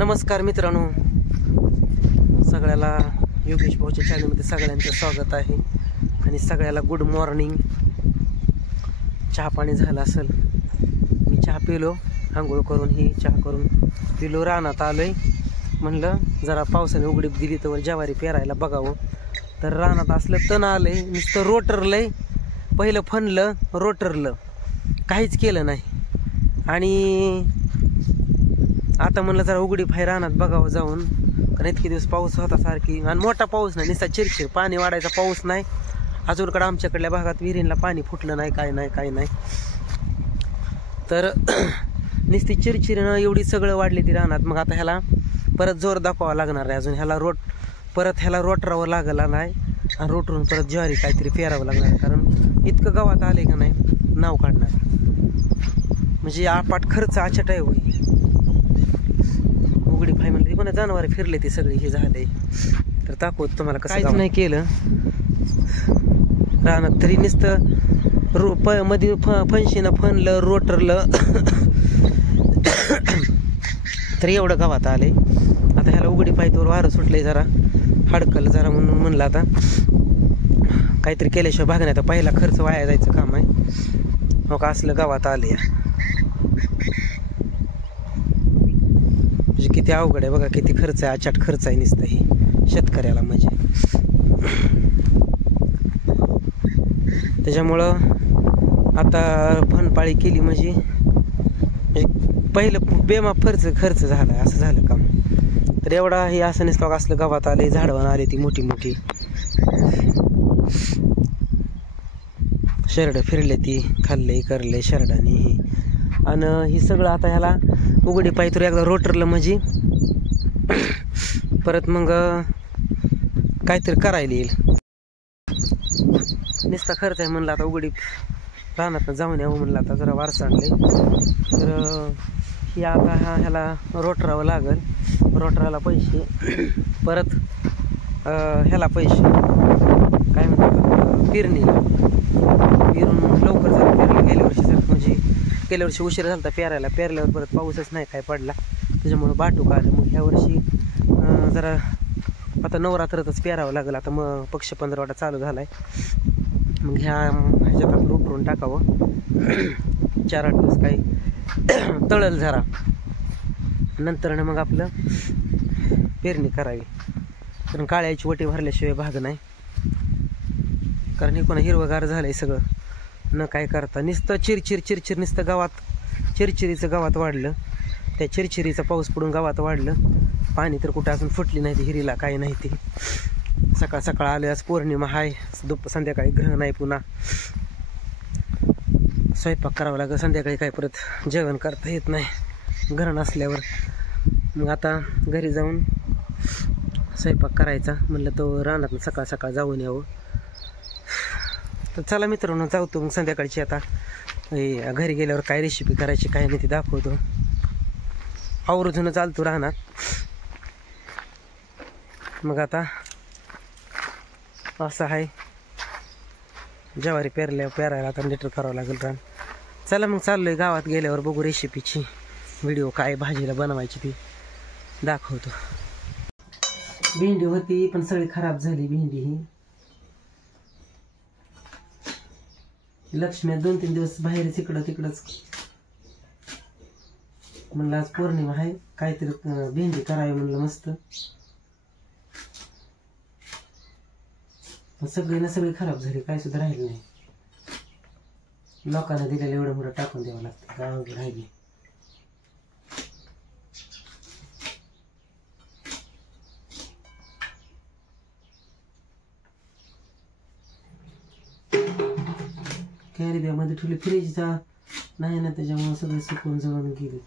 नमस्कार मित्रांनो, सगळ्याला योगेश भाऊच्या चॅनलमध्ये सगळ्यांचं स्वागत आहे आणि सगळ्याला गुड मॉर्निंग. चहा पाणी झालं असेल. मी चहा पिलो, आंघोळ करून ही चहा करून पिलो. रानात आलोय, म्हणलं जरा पावसाने उघडीप दिली तर ज्वारी पेरायला बघावं. तर रानात असलं तण आलंय, नुसतं रोटरलंय. पहिलं फनलं रोटरलं, काहीच केलं नाही. आणि आता म्हणलं जरा उघडीप आहे रानात बघावं जाऊन, कारण इतके दिवस पाऊस होता सारखी, आणि मोठा पाऊस नाही, नुसता चिरचिर. पाणी वाढायचा पाऊस नाही अजूनकडं. आमच्याकडल्या भागात विहिरींना पाणी फुटलं नाही, काय नाही. तर नुसती चिरचिरीनं एवढी सगळं वाढली ती रानात. मग आता ह्याला परत जोर दाखवावा लागणार आहे. अजून ह्याला ह्याला रोटरावं लागलं नाही, आणि रोटरून परत ज्वारी काहीतरी पेरावं लागणार आहे. कारण इतकं गावात आले का नाही नाव काढणार, म्हणजे आपाट खर्च आचट आहे. होई उघडी फाय म्हणली पण जनावर फिरले ते सगळे हे झाले. तर दाखवत तुम्हाला कसं. काहीच नाही केलं रानात, तरी नुसतं मध्ये फणशीनं फनलं रोटरलं तर एवढं गावात आले. आता ह्याला उघडी पायतोवर वारं सुटले, जरा हडकल जरा म्हणून म्हणलं आता काहीतरी केल्याशिवाय भागण्यात. आता पहिला खर्च वाया जायचं काम आहे. हो का, असलं गावात आले. म्हणजे किती अवघड आहे बघा, किती खर्च आहे, आचाट खर्च आहे नुसतं ही शेतकऱ्याला. म्हणजे त्याच्यामुळं आता फनपाळी केली म्हणजे पहिलं बेमाप खर्च झाला, असं झालं काम. तर एवढा हे असं नसतं असलं गावात आले, झाडवान आले ती मोठी मोठी शरड फिरले, ती खाल्ले करले शरडानी ही. आणि ही सगळं आता ह्याला उघडी पाय तर एकदा रोटरलं म्हणजे परत मग काहीतरी करायला येईल. नुसता खर्च आहे म्हणलं. आता उघडी रानात जाऊन यावं म्हणलं, आता जरा वारसा आणले. तर ही आता ह्याला रोटरावं लागल. रोटराला पैसे, परत ह्याला पैसे काय म्हणतात पेरणीला. पेरून लवकर जर पेरलं गेल्या वर्षी जर म्हणजे गेल्या वर्षी उशीर झाला पेरायला. पेरल्यावर परत पाऊसच नाही काय पडला, त्याच्यामुळं बाटूक आलं. मग ह्या वर्षी जरा आता नवरात्रातच पेरावं लागेल. आता मग पक्ष 15 चालू झाला आहे. मग ह्याच्यात आपण उतरून टाकावं 4-8 दिवस काही तळल जरा, नंतर मग आपलं पेरणी करावी. कारण काळ्याची वटी भरल्याशिवाय भाग नाही. कारण हे कोणा हिरवगार झालंय सगळं, न काय करता नुसतं चिरचिर नुसतं गावात चिरचिरीचं गावात वाढलं. त्या चिरचिरीचा पाऊस पडून गावात वाढलं. पाणी तर कुठं अजून फुटली नाही ती हिरीला, काही नाही. ती सकाळ सकाळ आले. आज पौर्णिमा आहे, संध्याकाळी ग्रहण आहे. पुन्हा स्वयंपाक करावा लागेल संध्याकाळी, काय परत जेवण करता येत नाही ग्रहण असल्यावर. मग आता घरी जाऊन स्वयंपाक करायचा म्हणलं, तो रानात सकाळ सकाळ जाऊन यावं. तर चला मित्रांनो, जाऊतो मग संध्याकाळची. आता घरी गेल्यावर काय रेसिपी करायची काय नाही ते दाखवतो. आवर्जून चालतो राहणार. मग आता असं आहे, ज्वारी पेरायला आता लिटर करावं लागेल रान. चला मग चाललोय गावात गेल्यावर बघू रेसिपीची व्हिडिओ, काय भाजीला बनवायची ती दाखवतो. भेंडी होती पण सगळी खराब झाली भेंडी. ही लक्ष्मी 2-3 दिवस बाहेरच इकडं तिकडंच. म्हणलं आज पौर्णिमा आहे, काहीतरी भेंडी करावी म्हणलं मस्त. पण सगळी खराब झाली, काय सुद्धा राहिलं नाही. लोकांना दिलेलं एवढं मोठं टाकून द्यावं लागतं, गावाकडे राहिली. कॅरीबॅगमध्ये ठेवली, फ्रीजचा नाही ना, त्याच्यामुळे सगळं सुकून जळून गेले.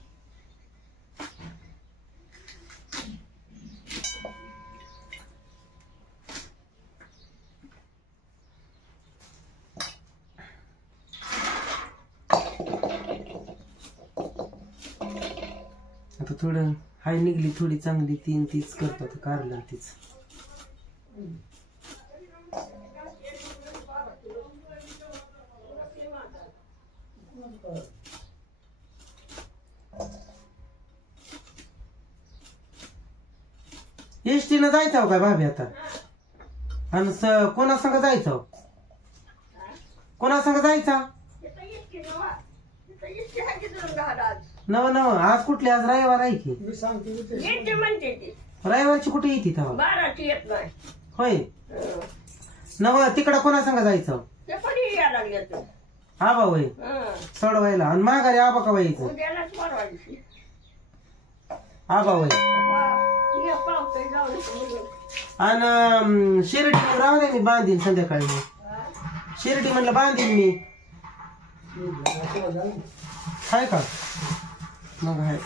आता थोडं हाय निघली थोडी चांगली, 3 तीच करतो आता, कारलं तीच. एसटीनं जायचं काय भाभी आता? आणि कोणा संग जायचं? कोणा संग जायचा? नव नव आज कुठली? आज रविवार आहे की? रविवारची कुठे येते तेव्हा? होय. नव तिकडं कोणा संग जायचं? आबा होय सोडवायला. आणि माघारी आबा का यायचं? आबा होय. आणि शिर्डी राहू दे, मी बांधीन संध्याकाळी. शिर्डी म्हणलं बांधीन मी. हाय का? मग हाय.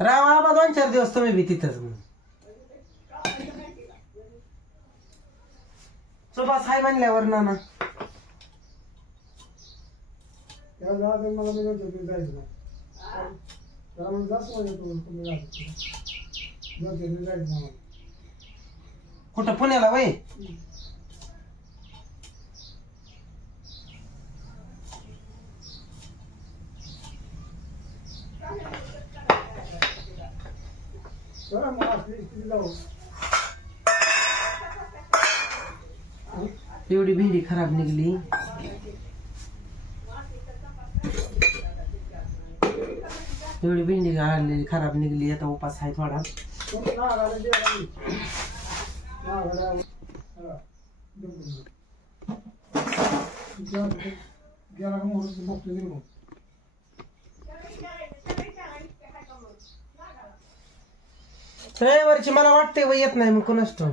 राव आबा 2-4 दिवस तुम्ही बी तिथंच. सुभाष हाय म्हणल्यावर नाना कुठं पुण्याला वय? एवढी भेंडी खराब निघली. एवढी भेंडी खराब निघली. आता उपास आहे थोडा. रविवारची मला वाटते व येत नाही मग कोणाच तो.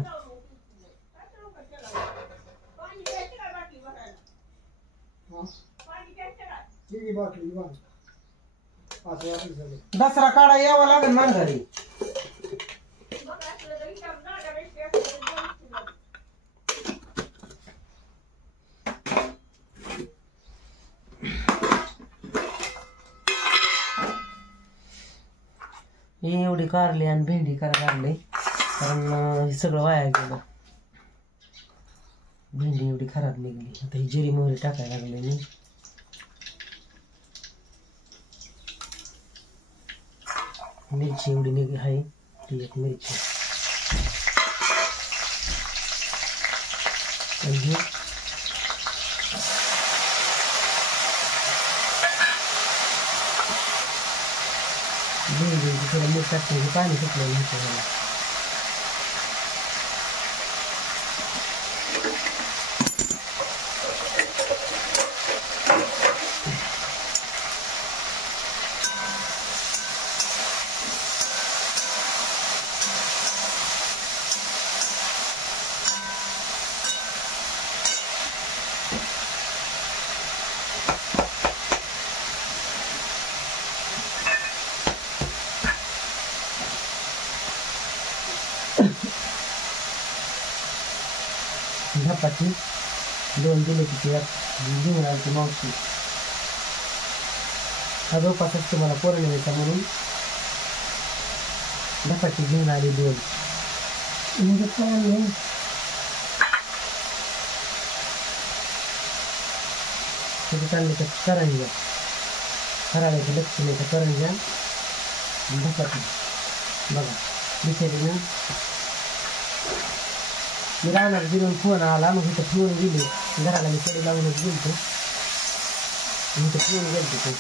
दसरा काढा यावं लागेल माघारी. हे एवढी कारली आणि भेंडी काढले कारण हे सगळं वाया गेलं. भेंडी एवढी खराब निघली. आता ही जिरी मोहरी टाकायला लागले मी. मिरची एवढी निघली आहे ती एक मिरची. थोडं मीठ टाकलं पाणी सुटलं नाही. धपाटी 2 दिले तिथे घेऊन आली मावशी. हा उपास असतो मला पौर्णिमेचा म्हणून धपाटी घेऊन आली 2. तिथे चालले तर करंज्या फराळाच्या लक्ष्मीच्या करंज्या धपाटी बघा बिचारी ना. मी राहणार गिरून फोन आला मग इथं ठेवून गेले घराला. मी कडे लावूनच गेलतो इथं ठेवून गेलतो ते.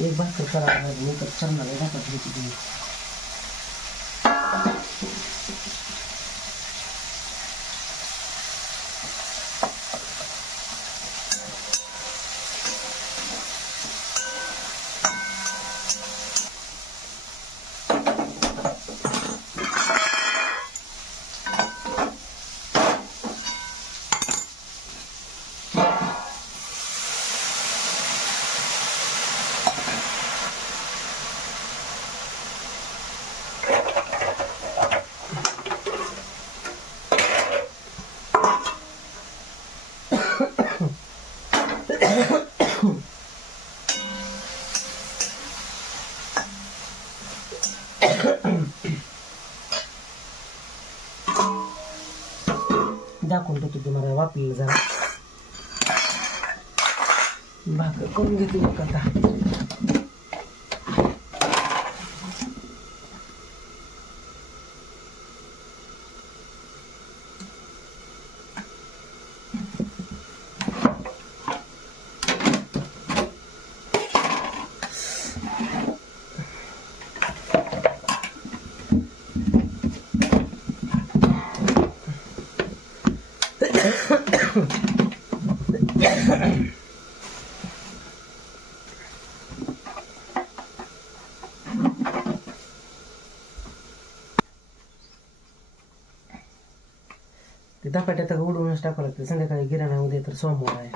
एक भाकर करावं लागेल, नंतर करणार आहे भाकर किती. दाखवून ठेवतो तुम्हाला वापरलं जरा भाकर करून घेते मग आता. ते धपाट्यात उडवूनच टाकावं लागतं. संध्याकाळी गिराणा उद्या तर सोमवार आहे,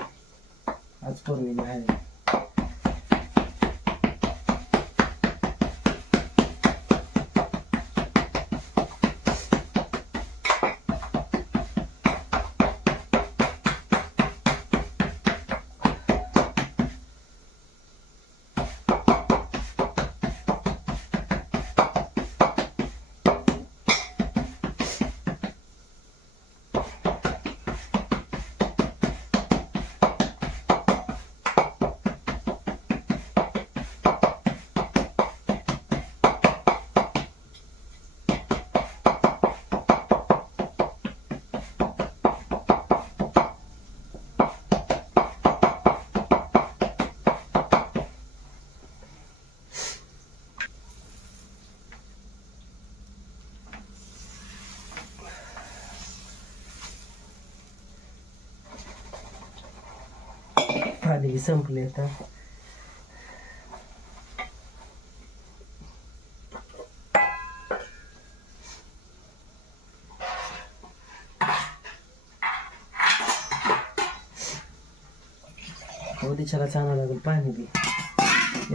आज पौर्णिमा आहे. आधी संपले आता. उद्याच्याला चांगलं लागेल पाणी बी.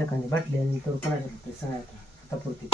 एखादी बाटली आणि तर कोणाच्या सांगायचं आता पुरती.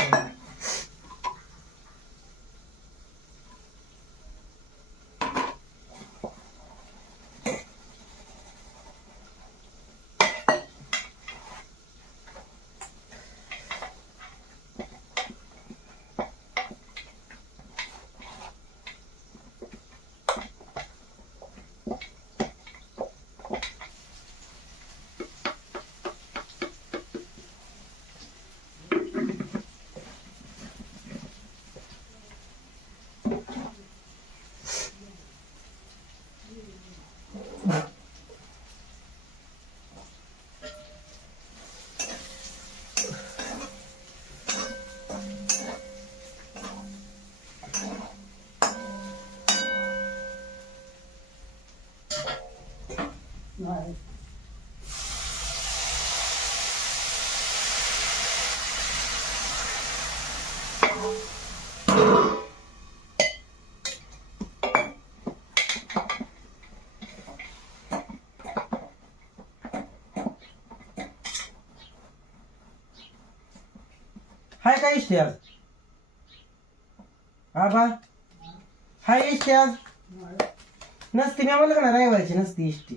हाय काय इष्टी आज आबा? हाय इष्टी आज नसती. मी आम्हाला का ना रविवारची नसती इष्टी.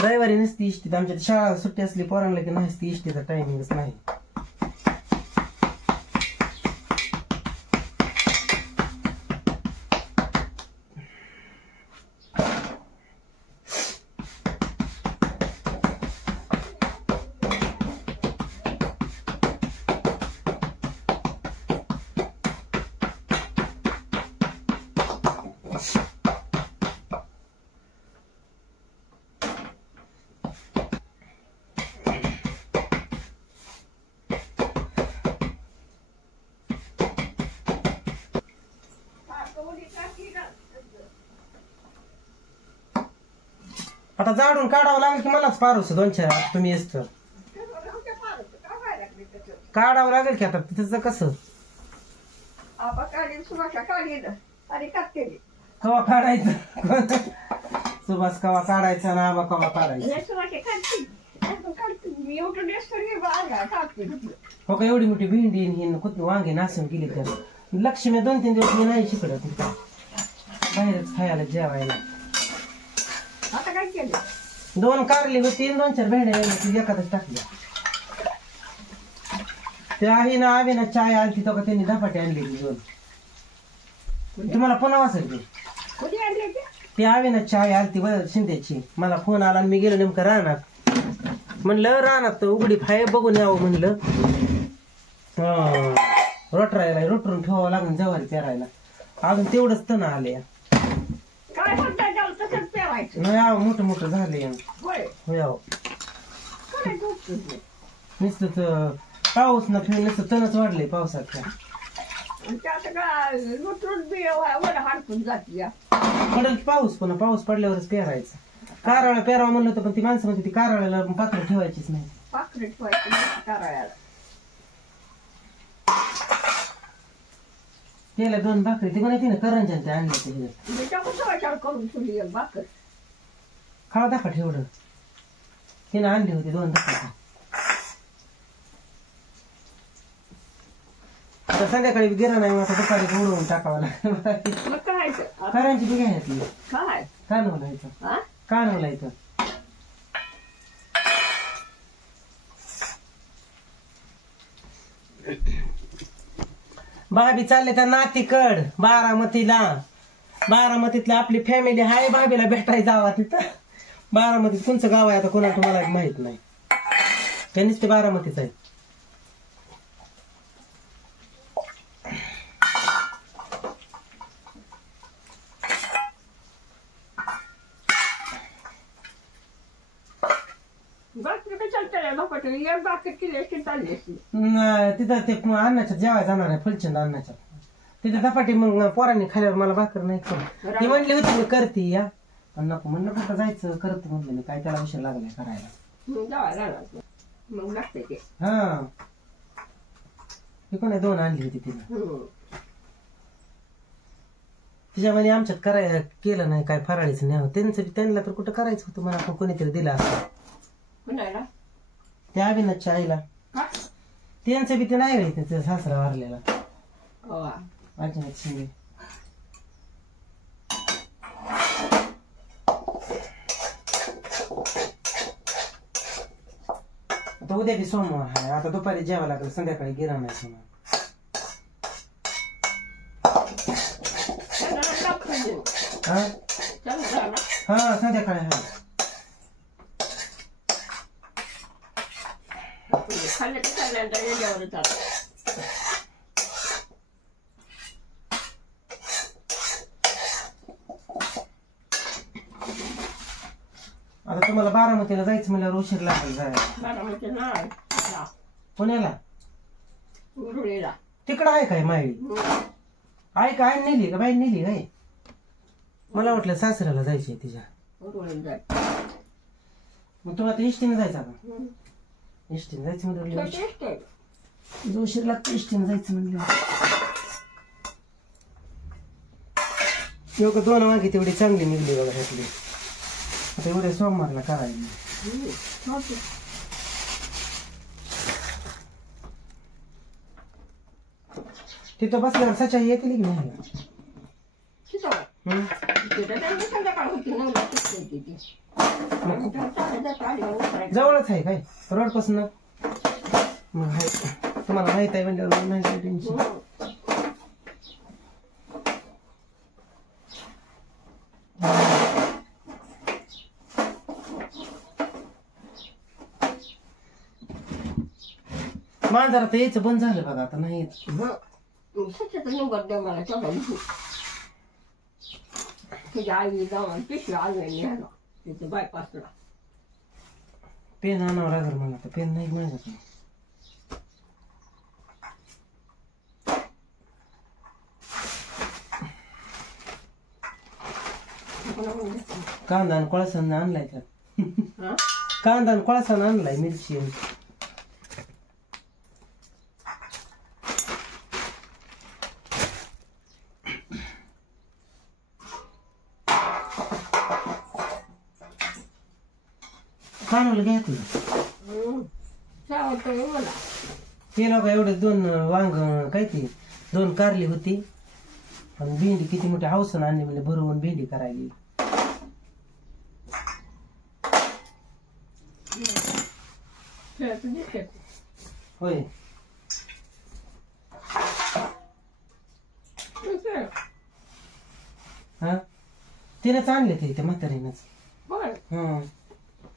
रविवारी नसती इष्टी. आमच्या शाळा सुट्टी असली पोरांना की नसती इष्टीचा टायमिंगच नाही. आता जाडून काढावं लागेल की मलाच पारूस 2-4 तुम्ही येस तर काढावं लागेल की आता त्याचं कसं कवा काढायचं सुभाष कवा काढायचा ना आबा कवा काढायचं हो का एवढी मोठी भेंडी ही कुठली वांगे नासून गेली तर लक्ष्मी 2-3 दिवस मी नाही शिकत बाहेरच खायला जेवायला आता काय केलं 2 कारली होती 2-4 भेंड्या एखादच टाकल्या त्या आहे ना आवे ना चाय आणती तो का त्यांनी धपाटे आणलेली 2 तुम्हाला पुन्हा वाचल कोणी आणले ते आवे ना चाय आलती शिंद्याची मला फोन आला आणि मी गेलो नेमकं रानात म्हणलं रानात उघडी फाय बघून यावं म्हणलं रोटरायला रोटरून ठेवावं लागून जवारी पेरायला अजून तेवढंच तण आले काय म्हणता तसंच पेरायचं नाही आव मोठं मोठं झाले हो यावं नुसतं पाऊस ना फिर नुसतं तणच वाढले पावसात पडेल पाऊस पुन्हा पाऊस पडल्यावरच पेरायचं कारळा पेरावं म्हणलं होतं पण ती माणसं म्हणते ती कारळ्याला पात्र ठेवायचीच नाही पाखरे ठेवायची कारळ्याला त्याला 2 भाकरी ती कोणा तिने करंजा ते आणले ते करून ठेवली भाकर खावा दाखवा ठेवलं तिने आणली होती 2 भाकरी आता संध्याकाळी गिरा नाही आता दुपारी उडवून टाकावं लागेल करायची बी घ्यायची काय कानवला इथं कानवला इथं भाभी चालले त्या नातीकड बारामतीतल्या आपली फॅमिली हाय भाभीला भेटायला जावा तिथं बारामतीत कोणचं गाव आहे आता कोणाला तुम्हाला माहित नाही त्यांनीच ते बारामतीच आहे तिथं ते अन्नाच्या जेवायला जाणार आहे फुलचंद अन्नाच्या तिथे धपाटी मग पोरांनी खाल्यावर मला भाकर नाही करू ती म्हणली होती मी करते या पण नको म्हणलं कुठं जायचं करत म्हणलं मी काय त्याला उशीर लागलाय करायला हा ती कोणा 2 आणली होती तिला तिच्यामध्ये आमच्यात करायला केलं नाही काय फराळीचं नाही त्यांना तर कुठं करायचं होतं मला कोणीतरी दिलं असं त्या अभिनाथच्या आईला त्यांचं बी ते नाही त्याचा सासरा वारलेला अजिनाथ शिंदे आता उद्या बी सोमवार आहे आता दुपारी जेवा लागलं संध्याकाळी गिरा नाही सोमवार हा संध्याकाळी आहे आता तुम्हाला बारामतीला जायचं म्हणल्यावर उशीर लागेल जायला पुण्याला तिकडं आहे काय माई आहे का आई नेली का बाई नेली काय मला वाटलं सासऱ्याला जायचंय तिच्या मग तुला आता इष्टीने जायचं का इष्टीने जायचं म्हणलं उशीर लागतं इष्टीने जायचं म्हणलं 2 वांगी तेवढी चांगली निघली बघा ह्यातली आता एवढ्या सोमवारला करायला तिथं बसल्यावर सचा येतील की नाही जवळच आहे काय रोड पासून तुम्हाला माहित आहे म्हणजे नाही टेन्शन मांजरा तर यायचं बंद झालं बघा आता नाही तुझ्या आई जाऊन पिशवी आली तिथे बायपासला पेन आणावं लागेल मला तर पेन नाही मिळत कांदा आणि कोळसा आणलाय त्यात हा कांदा आणि कोळसा आणलाय, मिरची कानाला घेतलं. चावतंय मला. केला का एवढे 2 वांग काय ते 2 कारली होती आणि भेंडी किती मोठी हाऊसन आणली म्हणजे भरवून भेंडी करायली. खेळत दिसते. होय हा तिनंच आणले ते म्हातारीनंच. बरं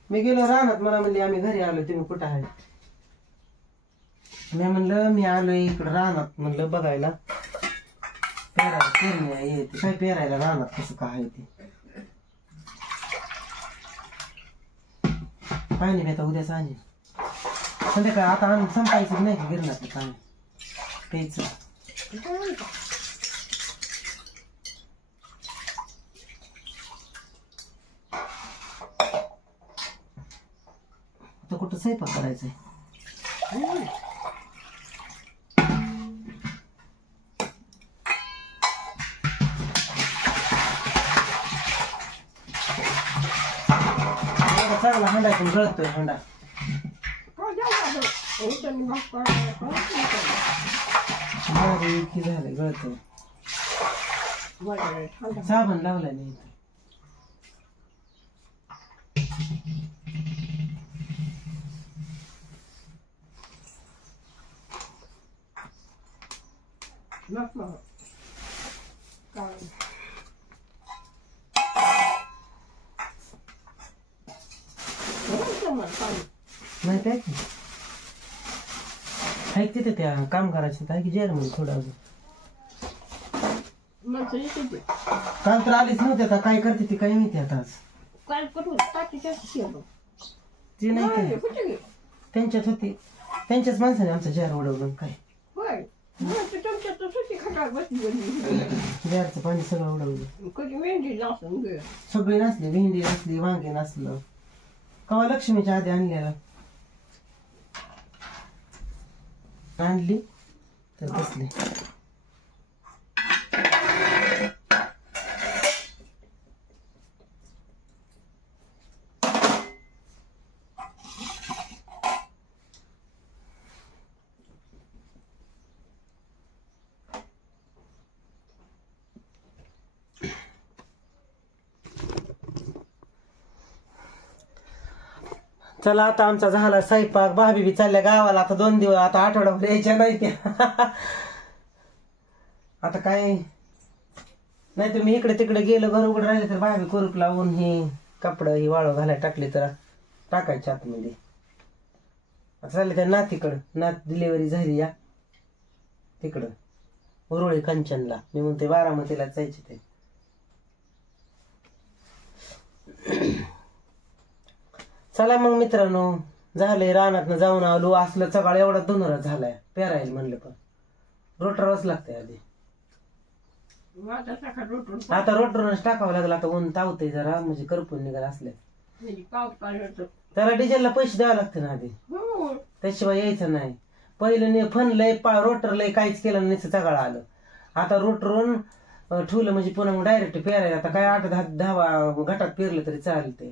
मी गेलो रानात, मला म्हणली आम्ही घरी आलो, तुम्ही कुठं आहे? मी म्हणलं मी आलोय इकडं रानात, म्हणलं बघायला पेरायला पेरणी आहे ते काय पेरायला रानात कसं काय आहे ते. पाणी बी आता उद्याच आणि संध्याकाळी आता आम्ही संपायचं नाही की गिरणाचं पाणी प्यायचं. आता कुठं स्वयंपाक करायचंय? चांगला हंडा पण गळतोय हंडा. की झालंय गळतोय. साबण लावलाय नाही इथं. नाही काय की आहे तिथे त्या काम करायचं आहे की जेर म्हणून थोडं अजून काल तर आलीच नव्हते, आता काय करते ती काय माहिती आता आज. ती नाही काय त्यांच्यात होती, त्यांच्याच माणसाने आमचं जार उडवलं काय. जारचं पाणी सगळं उडवलं. सगळी नसली, भेंडी नसली, वांगे नसलं. कवा लक्ष्मीच्या आधी आणलेला आणली तर बसली. चला आता आमचा झाला स्वयंपाक. भाभी बी चालल्या गावाला आता 2 दिवस, आता आठवडाभर यायच्या नाही त्या. आता काय नाही तर मी इकडे तिकडे गेलो, घर उघड राहिले तर भाभी कुरूप लावून ही कपडं ही वाळू घालायला टाकली तर टाकायच्या आतमध्ये. आता चालले त्या नातीकडं, नात डिलिव्हरी झाली या तिकडं उरुळी कंचनला. मी म्हणते बारामतीला जायचे ते. चला मग मित्रांनो, झालंय रानातनं जाऊन आलो. असलं सकाळ एवढा धुनरा झालाय, पेरायला म्हणलं पण रोटरच लागतंय आधी. आता रोटरच टाकावं लागलं. आता ऊन तावतंय जरा, म्हणजे करपून निघाल असल्या. त्याला डिझेलला पैसे द्यावे लागते ना आधी, त्याशिवाय यायचं नाही. पहिलं फन लय रोटर लय काहीच केलं नाही, सकाळ आलं. आता रोटरून ठेवलं म्हणजे पुन्हा मग डायरेक्ट पेरायला. आता काय 8-10 घटात पेरलं तरी चालतंय.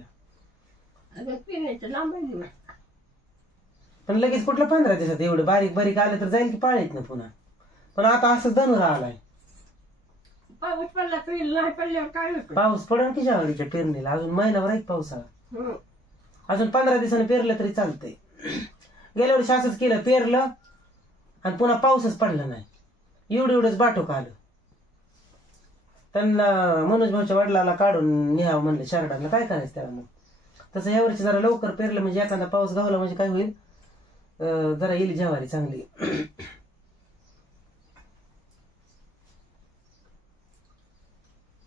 पण लगेच कुठलं 15 दिवसात एवढं बारीक बारीक आलं तर जाईल की पाळीत ना पुन्हा. पण आता असं धनुरा आलाय. पाऊस पडला नाही पडल्यावर काय होतं? पाऊस पडेल की ज्वारीच्या पेरणीला अजून महिनाभर आहे पावसाळा. अजून 15 दिवसांनी पेरलं तरी चालतंय. गेल्या वर्षी असंच केलं, पेरलं आणि पुन्हा पाऊसच पडला नाही. एवढंच बाटोक आलं. त्यांना मनोज भाऊच्या वडिलाला काढून न्यावं म्हणलं शारडाला, काय करायचं त्याला. मग तसं यावर्षी जरा लवकर पेरलं म्हणजे एखादा पाऊस गावला म्हणजे काय होईल, जरा येईल ज्वारी चांगली.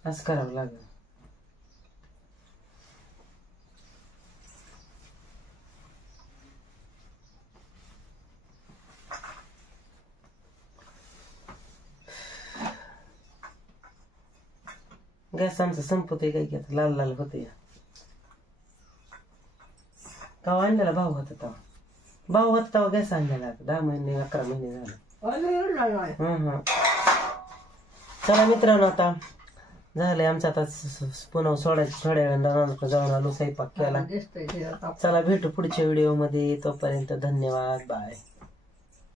असं करावं लागेल. गॅस आमचं संपतोय काय की आता, लाल लाल होते. कवा आणलेला भाऊ होता तेव्हा गॅस आणलेला 10 महिने 11 महिने झाले. चला मित्रांनो, आता झालंय आमचं. आता पुन्हा सोडायचं थोड्या वेळानं जाऊन आलो, स्वयंपाक केला. चला भेटू पुढच्या व्हिडिओ मध्ये. तोपर्यंत धन्यवाद, बाय.